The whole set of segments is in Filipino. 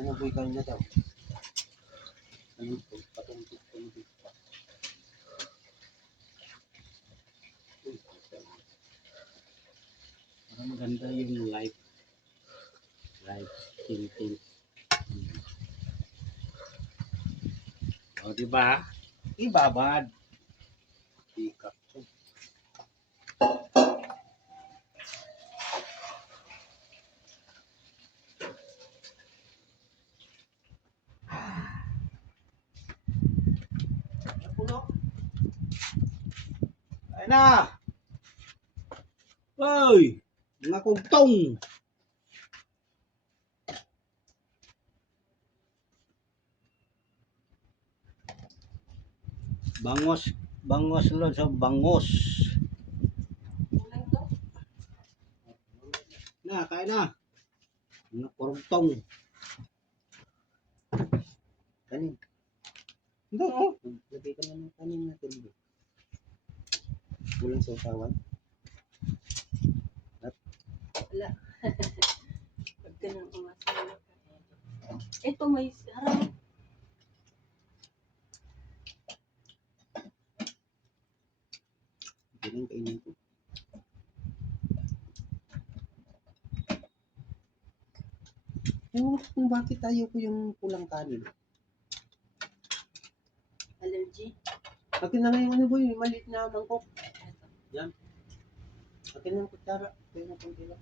Umuboy ka na daw. Ano po? Patungkit pa. Parang maganda yung live tinting. O, diba? Ibabad. Ikap to. Puno. Ayun na. Hoy! Mga kugtong. Bangos lod sa bangos. Na, kain na. Mga kurugtong. Kanin. Hindi, oh. Lagay ka na ng kanin na tuloy. Walang sausawan. Wala. Pag ka nang umasala ka. Ito may harap. Hindi lang kainin ko. Ewan ko kung bakit ayaw ko yung pulang kanin. Allergy. Akin na nga yung ano boy, maliit na mangkok. Yan. Akin na yung kutsara. Kaya na kung kailan.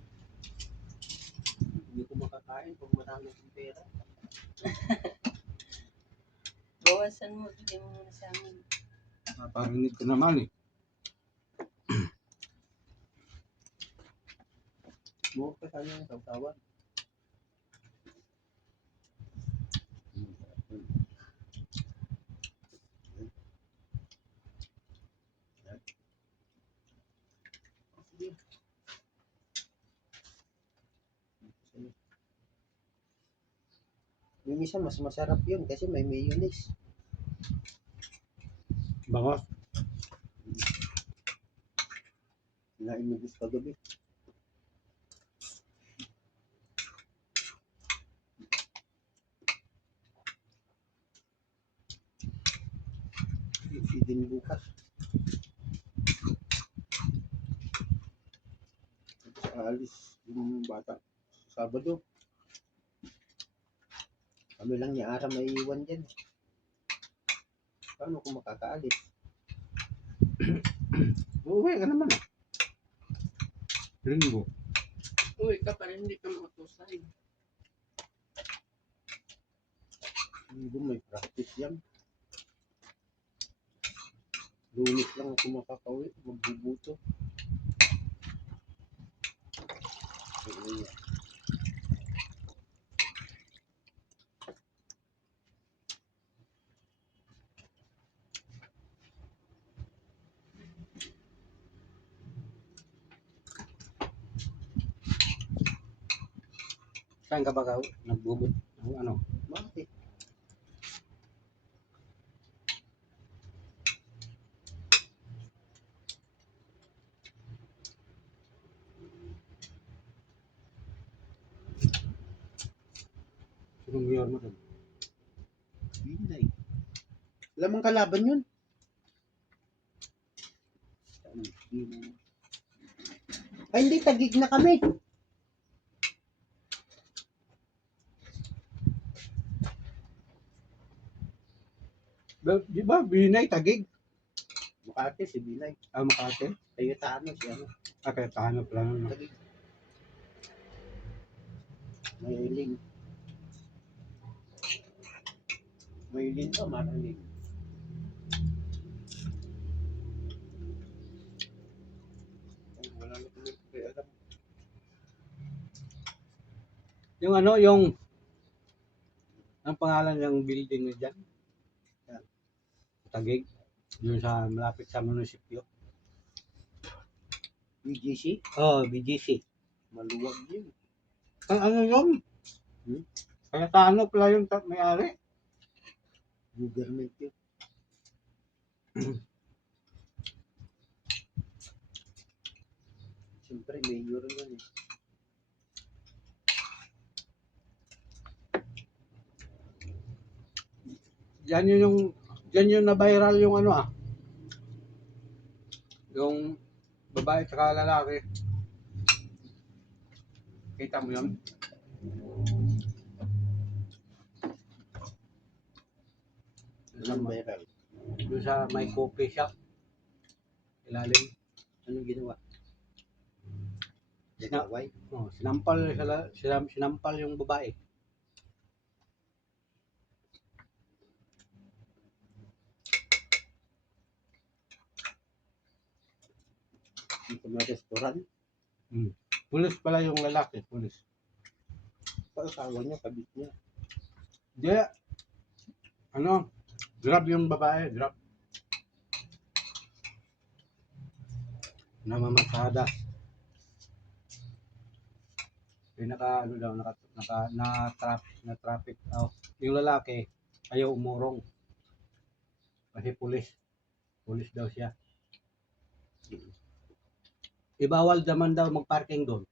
Hindi ko makakain pag marami yung pera. Bawasan mo. Bigyan mo muna sa amin. Naparinig ko naman eh. Buhok ka sana yung sausawan. Yung isa mas masarap yun kasi may mayonnaise. Bangos. Kinain mo gusto kagabi. Din bukas. Tapos aalis yung bata sa Sabado. Kami lang ni Ara may iwan dyan. Paano kung makakaalis? Uuwi ka naman. Linggo. Uy, ka pa rin hindi ka makatusay. Linggo may practice yan. Lunes lang ako makakauwi. Magbubuto. Saan ka ba nagbubot? Ano? Bakit? Sinong mayor mo doon? Binay. Lamang kalaban yun. Ay hindi, tagig na kami. Di ba Binay, Tagig? Makati si Binay. Makati? Tayo tano siya. Kaya tahanap lang. No? Tagig. Mahiling. Mahiling ba? Maraling. Wala na tuloy alam. Yung ano, yung ang pangalan ng building na dyan? Yan. Tagig. Yung sa malapit sa munisipyo. BGC? Oh, BGC. Maluwag yun. Ang ano yun? Kaya taano pala yung may-ari? Government yun. Siyempre, mayor yun eh. Yan yung na-viral yung ano yung babae at lalaki. Kita mo yun? Anong viral? Doon sa may coffee shop. Ilalim. Anong ginawa? Nag-away? Sinampal yung babae. Dito na restaurant? Pulis pala yung lalaki, pulis. Pag-asawa niya, kabit niya. Di, grab yung babae, grab. Namamasada. Na traffic. Yung lalaki, ayaw umurong. Kasi pulis. Pulis daw siya. Ibawal naman daw mag-parking doon.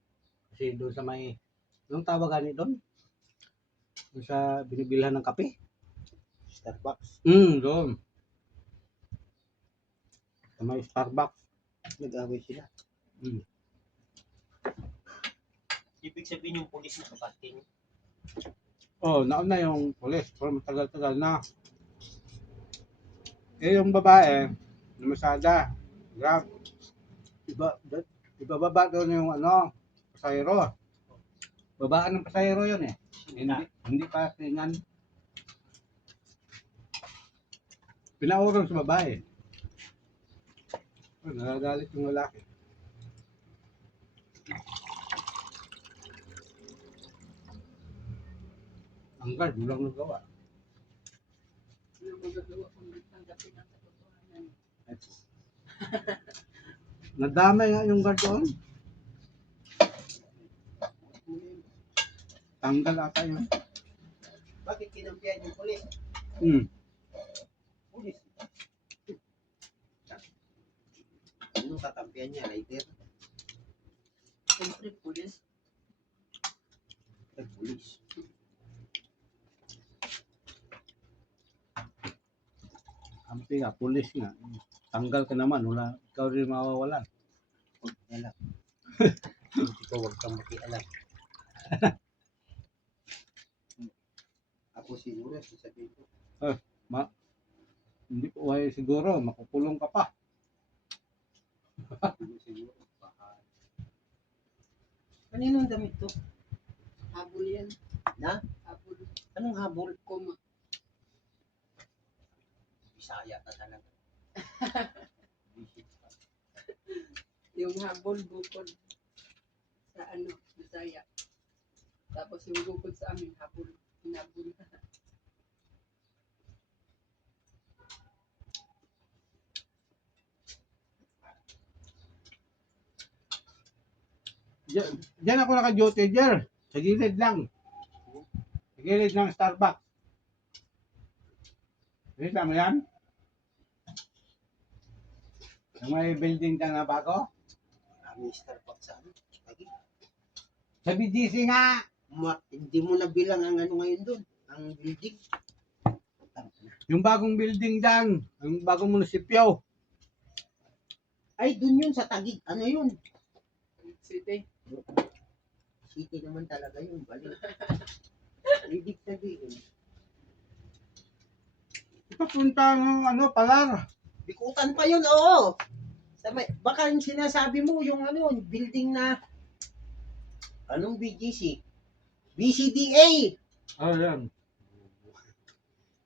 Kasi doon sa may, anong tawagan ni doon? Doon sa binibilhan ng kape? Starbucks. Doon. Sa may Starbucks. Nag-away sila. Ibig sabihin yung pulis na kaparting. Nauna yung pulis. Pero matagal-tagal na. Yung babae, namasada. Grab. Ibababa doon yung pasahero. Babaan ng pasahero yun eh. Hindi pa tingan. Pinaurong sa babae. Nagagalit yung lalaki. Ang guard, walang nagawa. Ano magagawa kung tanggapin ang katotohanan? Nadamay nga yung guard doon. Tanggal ata yun. Bakit kinampihan yung pulis? Pulis. Anong kakampihan niya? Lighter? Siyempre, pulis. Pulis. Ampi nga, pulis nga. Tanggal ka naman, wala. Ikaw rin mawawalan. Huwag alam. Hindi ko huwag kang makialam. Ako siguro, sasabihin ko. Hindi po, siguro, makukulong ka pa. Siguro. Kanino ang damit to? Habol yan. Na? Habol. Anong habol? Koma. Bisaya ka talaga. Yung habol, bukod sa Bisaya. Tapos yung bukod sa amin, habol. Hinabol. Diyan ako naka-duty, Jer. Sa gilid lang. Sa gilid ng Starbucks. Kita mo yan? Yung may building ka na bago? Kami Starbucks sa ano? Lagi. Sa BGC nga. Hindi mo na bilang ang ano ngayon doon. Ang building. Yung bagong building dyan. Yung bagong munisipyo. Ay, doon yun sa Taguig. Ano yun? City. City naman talaga yun. Balik. Ibig sabihin. Papunta ng Palar. Bikutan pa yun, oo. Baka yung sinasabi mo, yung yung building na, anong BGC? BCDA. Yan.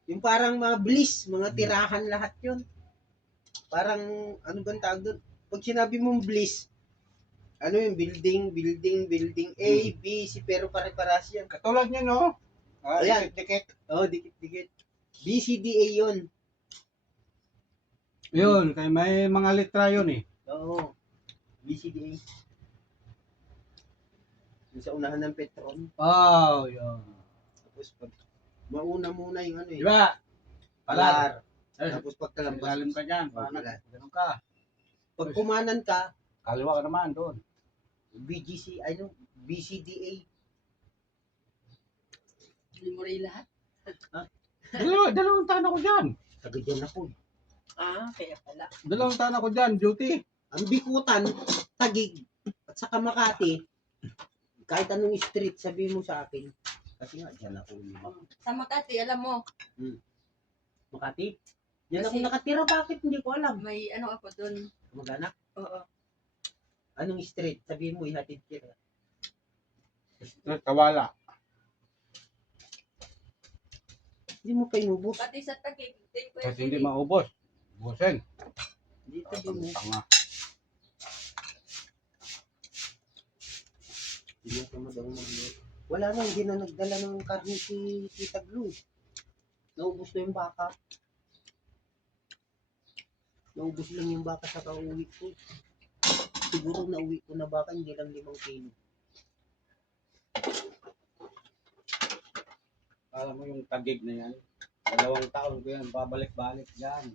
Yung parang mga bliss, mga tirahan lahat yun. Parang, ano bang tawag doon? Pag sinabi mong bliss, ano yung building A, B, C, pero pare-paras yan. Katulad niya, no? Ayan. Dikit. Oo, dikit-dikit. BCDA yun. Yun, kay may mga litra yun eh. Oo. BCDA. Yung sa unahan ng Petron. Yun. Tapos pag mauna muna yung Di ba? Palar. Tapos pagkalampas. Lalim ka dyan. Palar. Ganun ka. Pag kumanan ka, Kaliwa ka naman doon. BGC, BCDA. Hindi mo rin lahat. Dalawang taon ako dyan. Taga dyan ako. Kaya pala. Dalawang taon ako dyan, duty. Ang Bikutan, Tagig, at saka Makati, kahit anong street, sabi mo sa akin. Kasi nga, dyan ako lumaki. Sa Makati, alam mo, Makati? Yan ako Kasi- nakatira, bakit? Hindi ko alam. may ano ako doon. Mag-anak? Oo. Anong street? Sabi mo, ihatid kita. Kawala. Hindi mo pa inubos. Pati sa Taguig, din ko Kasi hindi maubos. Ubusin. Dito din mo. Tanga. Hindi mo pa mag- Wala na, hindi na nagdala ng karne si Tita Glu. Naubos na yung baka. Naubos lang yung baka sa kauwi ko. Siguro nauwi ko na baka, hindi lang 5 kilo. Alam mo yung Tagig na yan. 2 taon ko yan. Babalik-balik yan.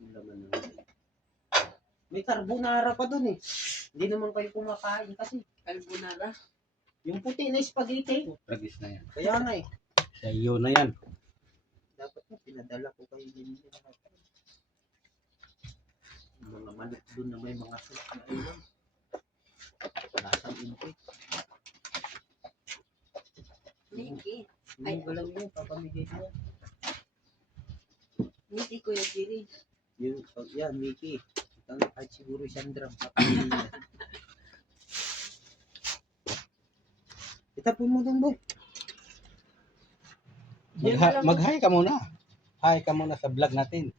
Yung laman ng- May carbonara pa dun eh. Hindi naman kayo kumakain kasi. Carbonara. Yung puti na spaghetti. Tragis na yan. Kaya nga eh. Sa iyo na yan. Dapat na pinadala ko kayo din yun. Yung mga manok dun na may mga soup na iwan. Lasang intake. Niki. Yung galaw yun, papamigay ko. Niki Kuya Giri. Yung, yan, Mickey. Kahit siguro 100 gram. Papamigay niya. Itapon mo dun, boy. Mag-hi ka muna. Hi ka muna sa vlog natin.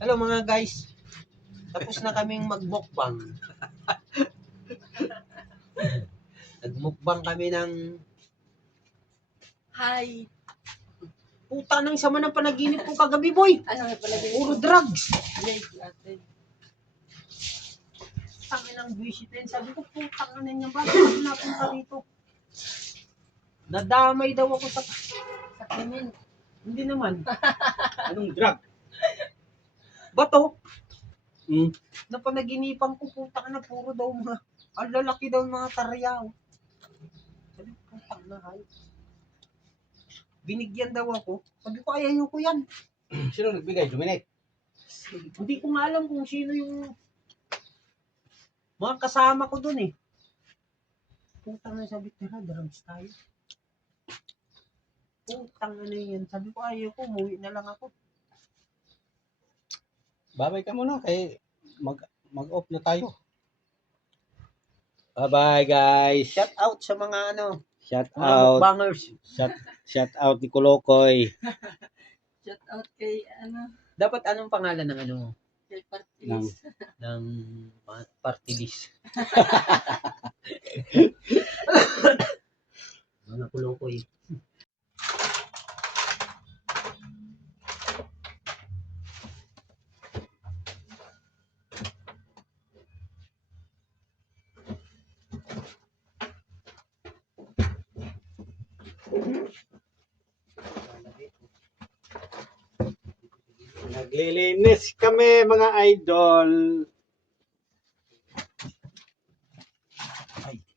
Hello mga guys. Tapos na kaming magbukbang. Nagmukbang kami ng Hi. puta ng sama ng panaginip ko kagabi, boy. Ano nga pala Puro drugs. Yay, ate. Tangin ng visit din. Sabi ko, putang na niya. Bakit ako napunta rito? Nadamay daw ako sa... Sa krimen. Hindi naman. Anong drug? Bato. Hmm. Na panaginipan ko, putang na, puro daw mga... Ang lalaki daw mga karyaw. Sabi ko, putang na, hay. Binigyan daw ako. Sabi ko, ayaw ko yan. Sino nagbigay? Dominic? Hindi ko nga alam kung sino yung mga kasama ko dun eh. Putang na, sabi ko, tara, drugs tayo. Putang na yan. Sabi ko, ayaw ko, umuwi na lang ako. Babay ka muna kay mag-off na tayo. Bye-bye guys. Shout out sa mga ano, Shout mga out. mukbangers. Shout out ni Kulokoy. Shout out kay ano, Dapat anong pangalan ng ano, kay Partis. Nang- ng party list? Mga kulokoy. Naglilinis kami mga idol.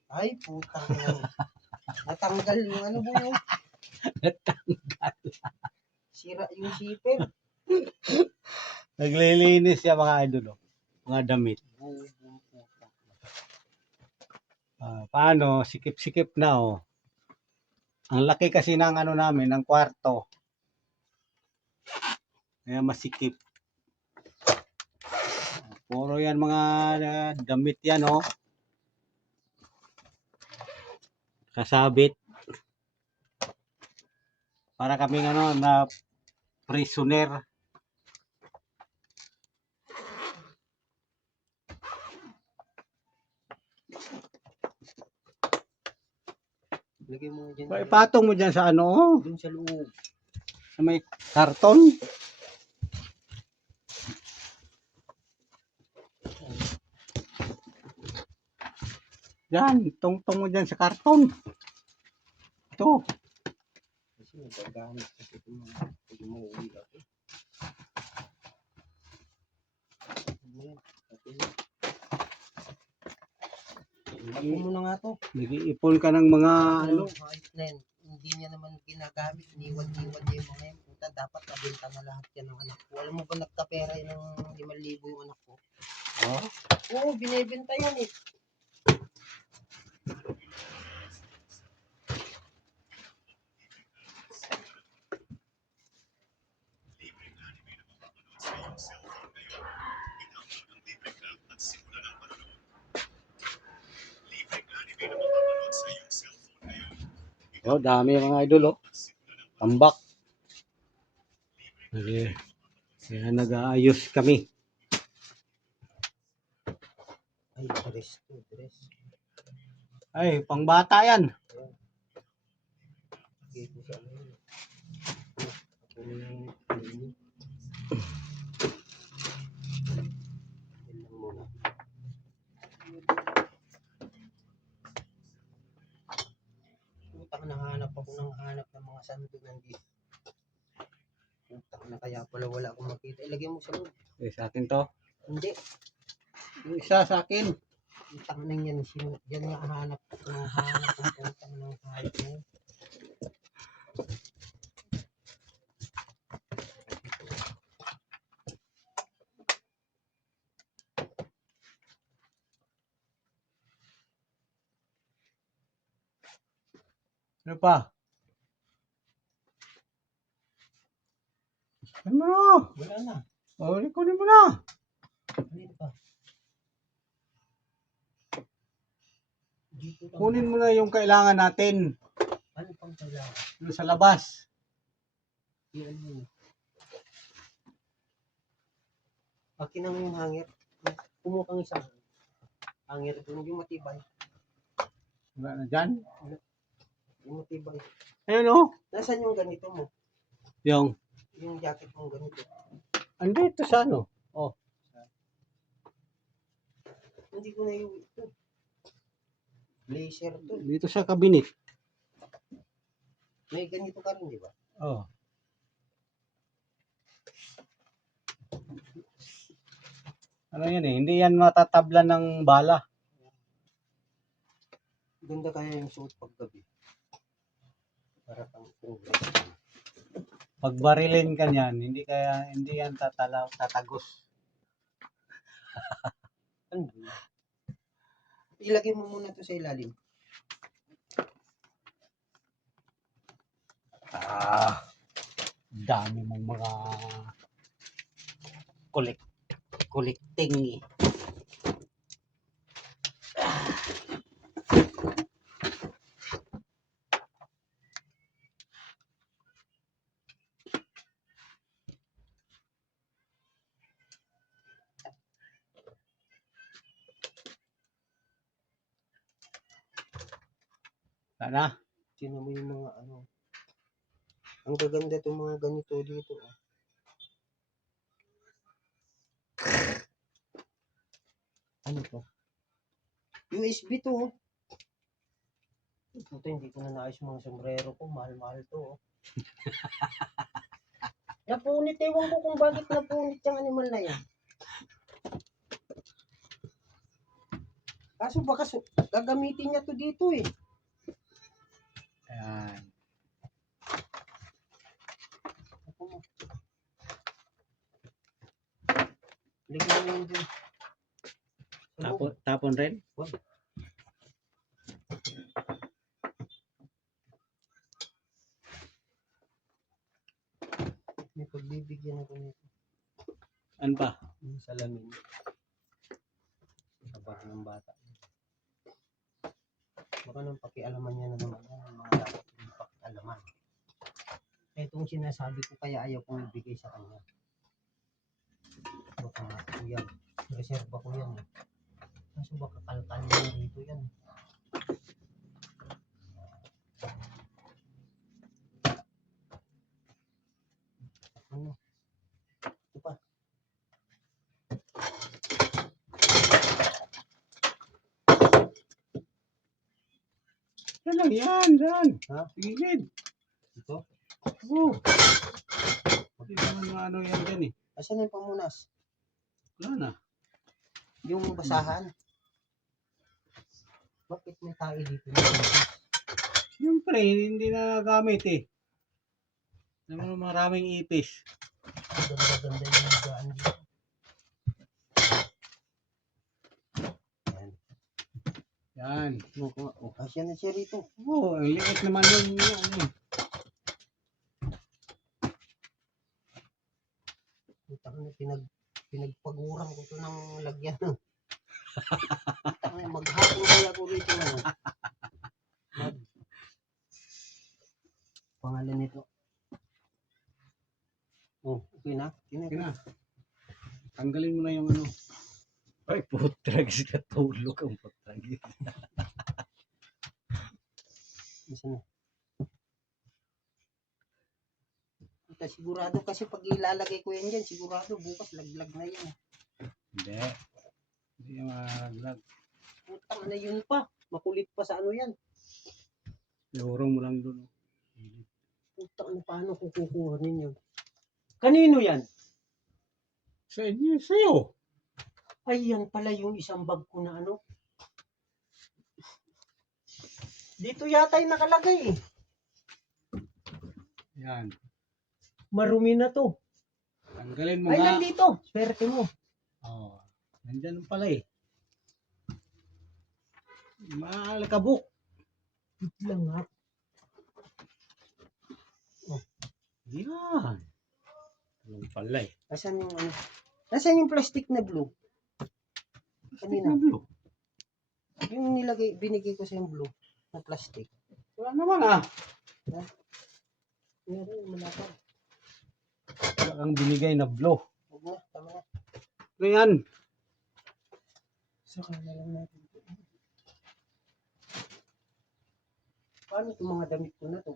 Ay, putang na. Natanggal yung ano po yun. Sira yung zipper. Naglilinis siya mga idol. Oh. Mga damit. Paano? Sikip-sikip na oh. Ang laki kasi ng ano namin, ng kwarto. Kaya masikip. Puro yan mga damit yan oh. Kasabit. Para kaming ano na prisoner. Lagay mo dyan. Ipatong mo dyan sa ano, Doon sa loob. sa may karton. Yan, tungtong mo dyan sa karton. Ito. Kasi nagagamit kasi ito mga pag umuwi ako. Ano yan? Ito yan. Ako muna nga to. Nag-iipon ka ng mga ano. Ayos na yan. Hindi niya naman ginagamit. Iniwan-iwan niya yung mga yan. Puta, dapat nabenta na lahat yan ng anak ko. Alam mo ba nagkapera yun ng 5,000 yung anak ko? Oh. Oo, binibenta yan eh. Oh, dami mga idol oh. Tambak. Okay. Kaya nag-aayos kami. Ay, dress to, dress. Ay, pangbata yan. Okay, ko sa ano yun. Ako yung ini. Yan lang muna. Putang nahanap ako ng hanap ng mga sando nandito. Putang na kaya pala wala akong makita. Ilagay mo sa loob. Eh, sa akin to. Hindi. Yung isa sa akin. Putang na yan. Diyan nga hanap ko ng hanap ng putang ng kahit mo. Ano pa? Ano mo na? Wala na. Oh, kunin mo na. Dito pa. Dito lang. Kunin mo na yung kailangan natin. Ano pang kailangan? Yung sa labas. Yan yun. Akin naman yung hanger. Kumuha kang isang hanger doon. Yung matibay. Wala na dyan. Yung matibay. Ayun oh. Nasaan yung ganito mo? Yung, Yung jacket mo ganito. andito sa ano? Oh. Hindi ko na yung ito. Blazer to. Dito sa kabinet. May ganito ka rin, di ba? Oh. Ano yan eh, hindi yan matatabla ng bala. Ganda kaya yung suot paggabi. Para kang unggoy. Pag barilin ka niyan, hindi yan tatagos. Ano ba yun? Ilagay mo muna to sa ilalim. Dami mong mga collecting eh. Sana. Sino mo yung mga ano. Ang gaganda itong mga ganito dito. Oh. Ano to? USB to. Oh. Puta, hindi ko na naayos mga sombrero ko. Mahal-mahal to. Oh. Napunit. Ewan ko kung bakit napunit yung animal na yan. Kaso baka gagamitin niya to dito eh. Ayan. Ako mo. Ligyan mo yun dun. Sa loob. Tapon rin? May pagbibigyan ako nito. Ano pa? Yung salamin. Kabahan ng bata. Baka nang pakialaman niya na naman yan. Ang mga dapat yung pakialaman. Itong sinasabi ko kaya ayaw kong ibigay sa kanya. Baka ako yan. Reserva ko yan. Kaso baka kalkal niya rito yan. Ano? Ito pa. Yan lang yan, dyan. Ha? Sige, gid. Ito? Oo. Pati naman ano yan dyan eh. Asan yung pamunas? Wala na. Yung basahan? Bakit may tayo dito? Siyempre, hindi na nagamit eh. Naman maraming ipis. Ganda-ganda yung higaan dito. Yan. Kasya na siya rito. Oo, ang liit naman yung ano eh. Putang na pinagpaguran ko to ng lagyan. Ay, maghapon kaya ko rito. Pangalan nito. Oh, okay na. Okay na. Tanggalin mo na yung ano. Ay, putrag siya tulog ang putrag. Isa na. Ito, sigurado kasi pag ilalagay ko yan dyan, sigurado bukas laglag na yan. Hindi. Hindi yung malaglag. Putang na yun pa. Makulit pa sa ano yan. Iurong mo lang doon. Putang na paano kung kukuha ninyo. Kanino yan? Sa inyo, sa'yo. Ay, yan pala yung isang bag ko na ano. Dito yata yung nakalagay eh. Yan. Marumi na to. Tanggalin mo Ay, nga. nandito. Swerte mo. Oh, nandyan pala eh. Malakabok. Wait lang ha. Yan. Anong pala eh. Nasaan yung ano? Nasaan yung plastic na blue? Kanina. Blue. Yung nilagay, binigay ko sa yung blue na plastic. Wala naman ah. Meron, malapad. Wala kang binigay na blue. Huwag na, tama na. Ano yan? Saka na lang natin. Paano itong mga damit ko na to?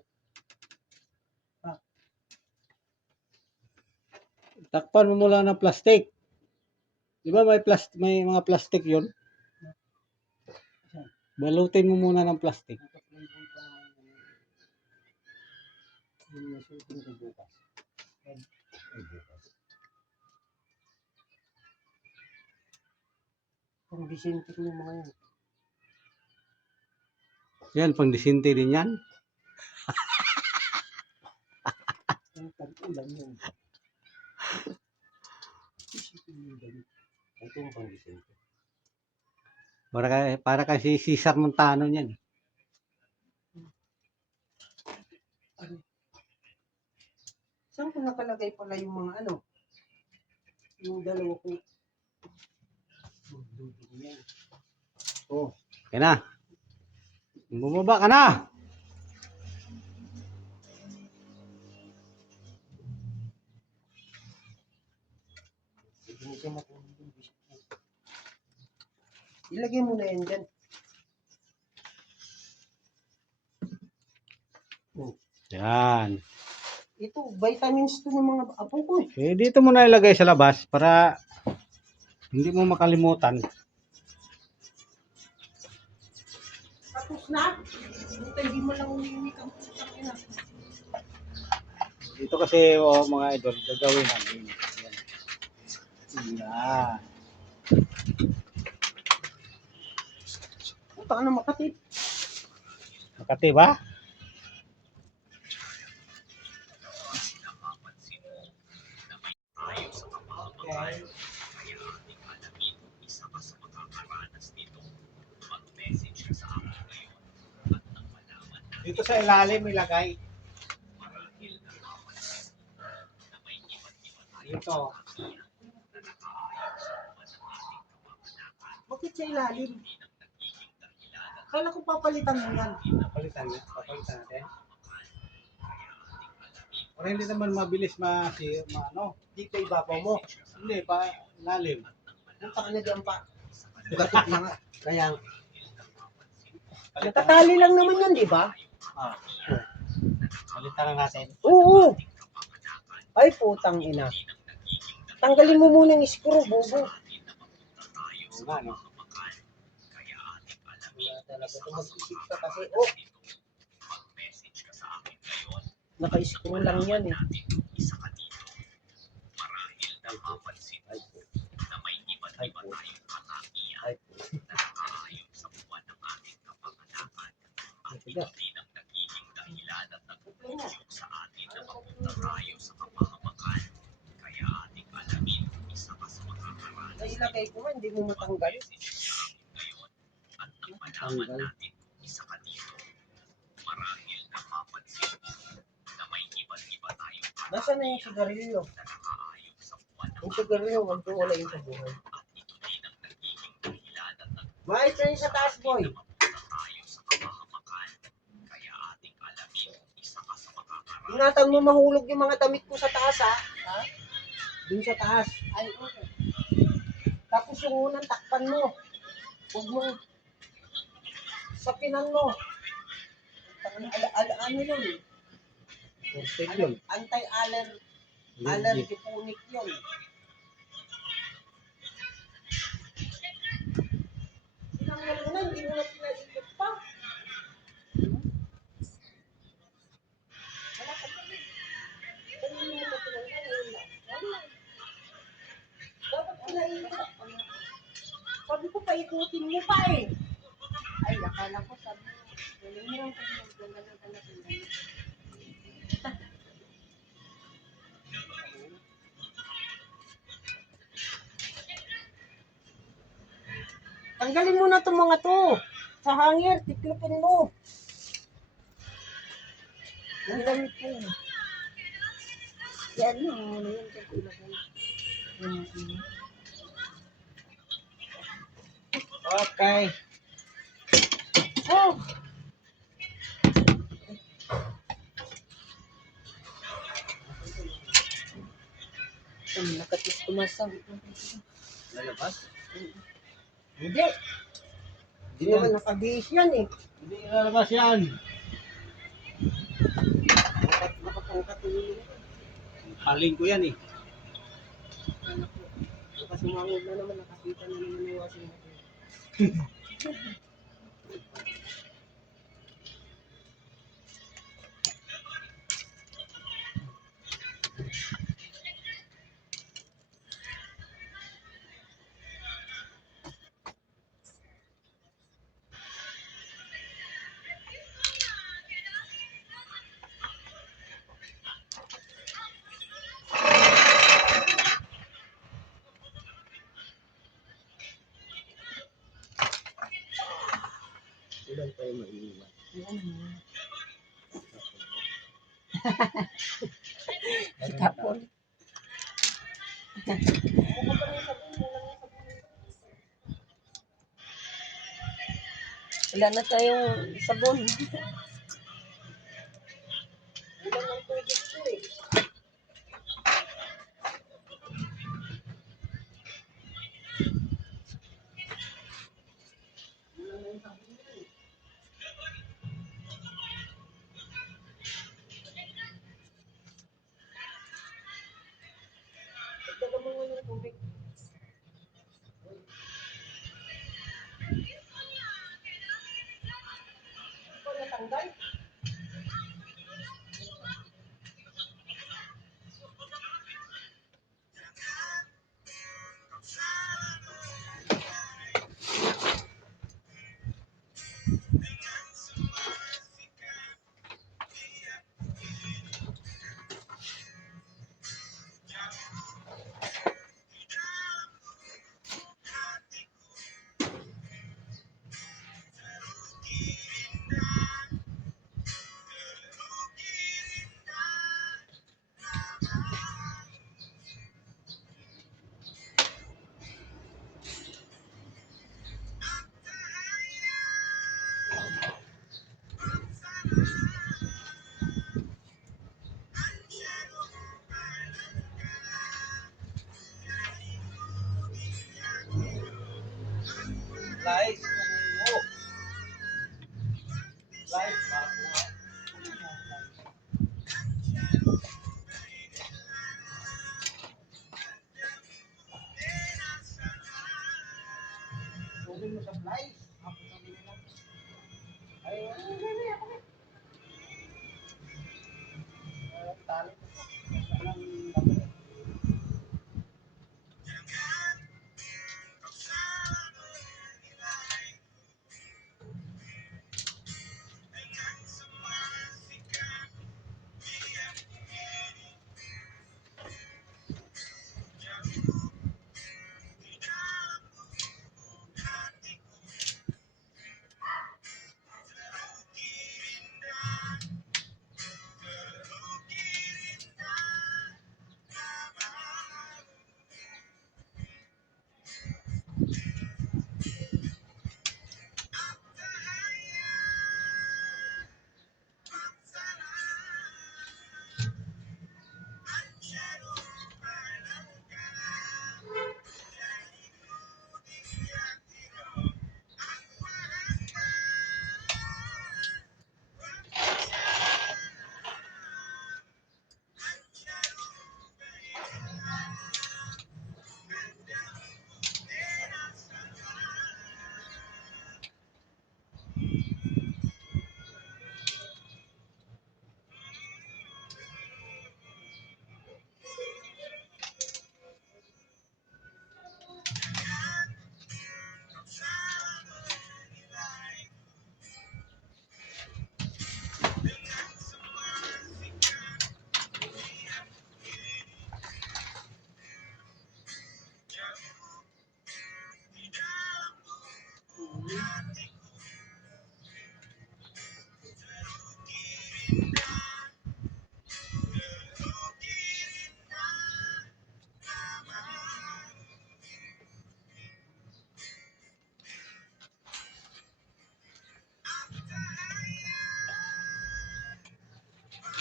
Takpan mo mula ng plastic. Di ba may mga plastic yon? Balutin mo muna ng plastic. Pang Vicente ko yung mga yan. Yan, pang disinte din yan. Ang tag-ulan yun. Ito yung pang Vicente. Para kasi si Cesar Montano yan. Saan ko nakalagay pala yung mga ano? Yung dalawa ko. Oh. Okay na. Bumaba ka na. Ilagay mo na yan dyan. Yan. Ito, vitamins to ng mga apo ko eh. Eh, dito mo na ilagay sa labas para hindi mo makalimutan. Tapos na. Buta, hindi mo lang umimik ang putang ina. Dito kasi mga idol, gagawin namin. Yan. Yan. Putang na makatip. Makati ba? Okay. Dito sa ilalim ilagay. Dito. Bakit sa ilalim? Kala ko papalitan mo yan. Papalitan natin. Para hindi naman mabilis ano, Dito ibabaw mo. hindi pa lalim. Putang na dyan pa. Gatip na nga. Kaya, Palitan, natatali lang naman yan, di ba? palitan na natin. Oo. Ay, putang ina. Tanggalin mo muna yung screw, bubo. Oo nga, no? Wala talaga. Mag-isip ka kasi, oh. Naka-screw lang yan eh. Ay po. palagay ko man, hindi mo matanggal. Tanggal. Nasaan na yung sigarilyo? Yung sigarilyo, wag ko wala yung sa buhay. Maayos na yung sa taas, boy. Ingatan mo mahulog yung mga damit ko sa taas, ha? Ha? Dun sa taas. Ay, oo. Tapos yung unang takpan mo. Huwag mo sapinan mo. Ano yun? Perfect yun. Anti-allergenic yun. Tinanggal mo na, hindi mo na pinaikot pa. Wala ka pa rin. Hindi mo na tinanggal, yun lang. Wala. Dapat pinaikot. Sabi ko, paikutin mo pa eh. Ay, akala ko sabi mo. Ganyan ko magdala. Tanggalin mo na itong mga to. Sa hanger, tiklopin mo. Ang damit ko. Yan, ano yun. Kaya ko ilagay. Okay. Oh! Nakatis tumasang. Lalabas? Hindi. Hindi naman nakabihis yan eh. Hindi lalabas yan. Nakapangkat yung Haling ko yan eh. nakasumangod na naman, nakakita na naman yung washing machine. Ilan tayo maiiwan? Tapon. Wala na tayong sabon. Ilan ang tubig ko eh. Dagdagan mo nga ng tubig. Ito natanggal. Light. Light. Tubig mo sa fly. Ako sabi nila. Ay, ako eh. Tali ko.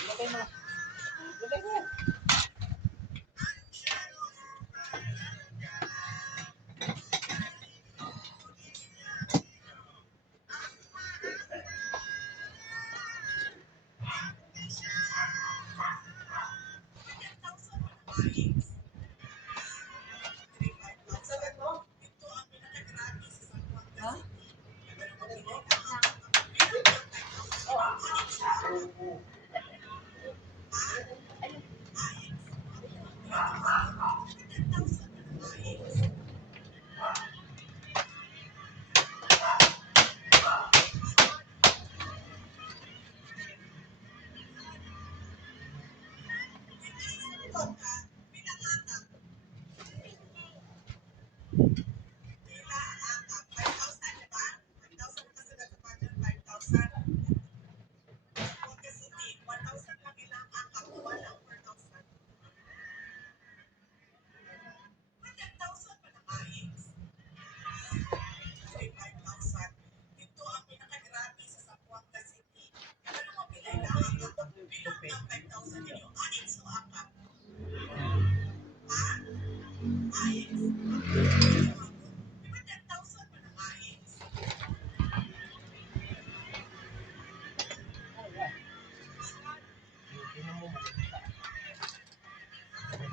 Lagay mo. Lagay mo.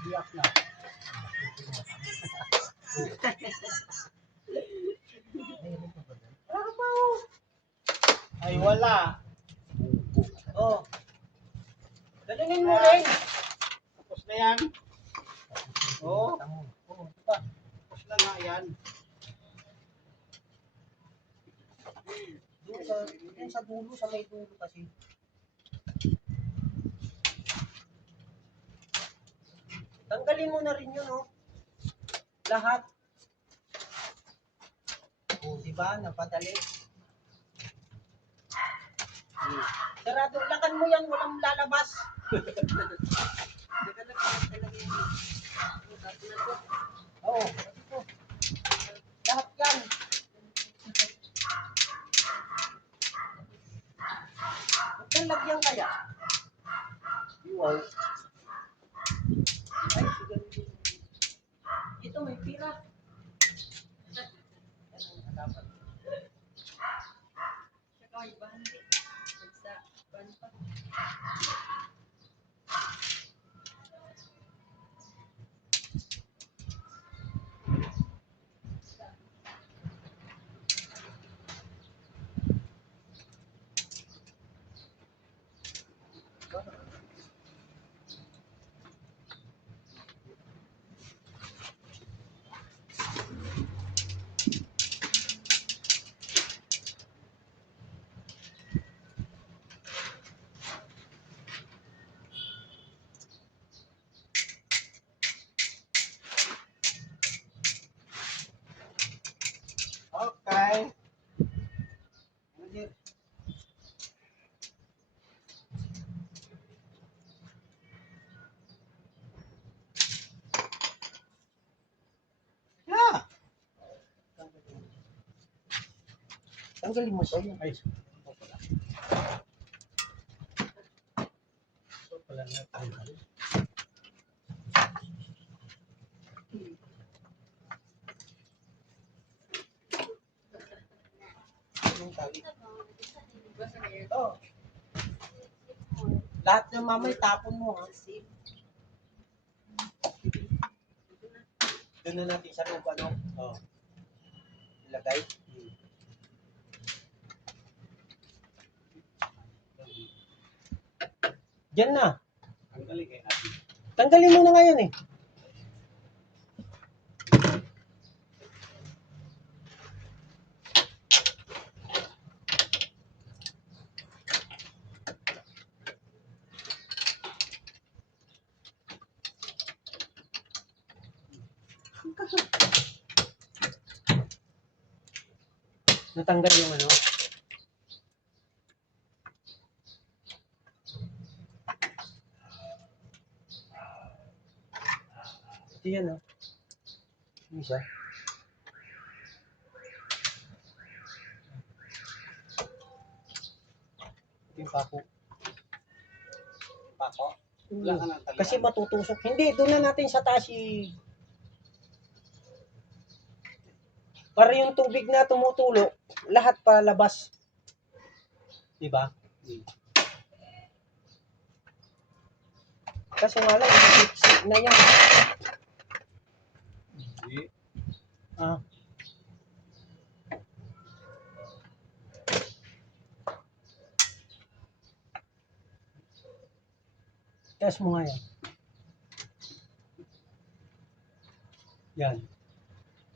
Iyak na. Ay, wala. Oh. Dalingin mo rin. Tapos na yan. Oh. Oh, diba? Tapos na nga yan. Doon sa dulo, sa may dulo kasi. Tanggalin mo na rin yun, oh. Lahat. Oh, diba? Napadali. Sarado, lakan mo yan, walang lalabas. Oo, ito. Lahat yan. Huwag kang lagyan kaya. Wow. Ay, ito may pira. Dapat. Saka may bandi. Sa bandi pa. Okay. Tanggalin mo siya. Ay, ito pala. Ito pala na tanggal. Yung tali. Oh. Lahat ng mamay tapon mo ha. Doon na natin sa loob ano. Oh. Ilagay. Diyan na. Tanggalin kay ate. Tanggalin mo na ngayon eh. Natanggal yung ano. Ito yan ah. Yung isa. Ito yung pako. Pako. Wala ka nang talian. Kasi matutusok. Hindi, doon na natin sa taas para yung tubig na tumutulo, lahat palabas. Diba? Kasi nga lang, siksik na yan. Hindi. Ah. Test mo nga yan. Yan.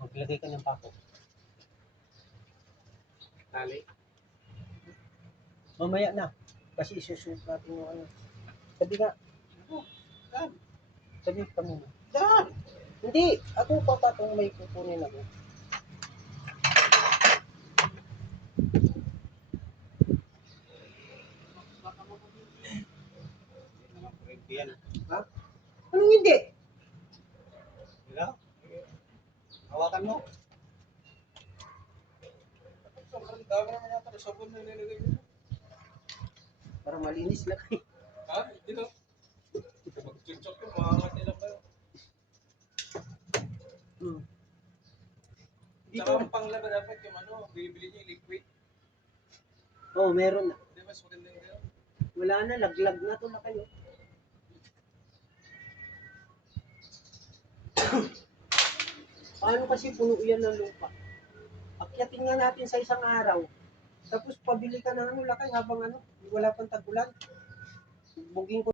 Maglagay ka ng pako. Tali. Mamaya na. Kasi isusunod natin yung ano. Sabi nga. Sabi ka muna. Dan! Hindi. Ako pa patong may kukunin ako. Hindi naman pwede yan. Ha? Anong hindi? Wala. Hawakan mo. Sobrang dami naman yata na sabon na nilagay mo. Para malinis lang. Ha? Hindi na. Mag-chok-chok yung maangat nila kayo. Dito. Tsaka ang panglaban dapat yung ano, bibili niyo yung liquid. Oh, meron na. Di ba, mas maganda yung gano'n? Wala na. Laglag na to na kayo. Paano kasi puno yan ng lupa? Akyatin nga natin sa isang araw. Tapos pabili ka ng ano, lakay habang ano, wala pang tagulan. Bugin ko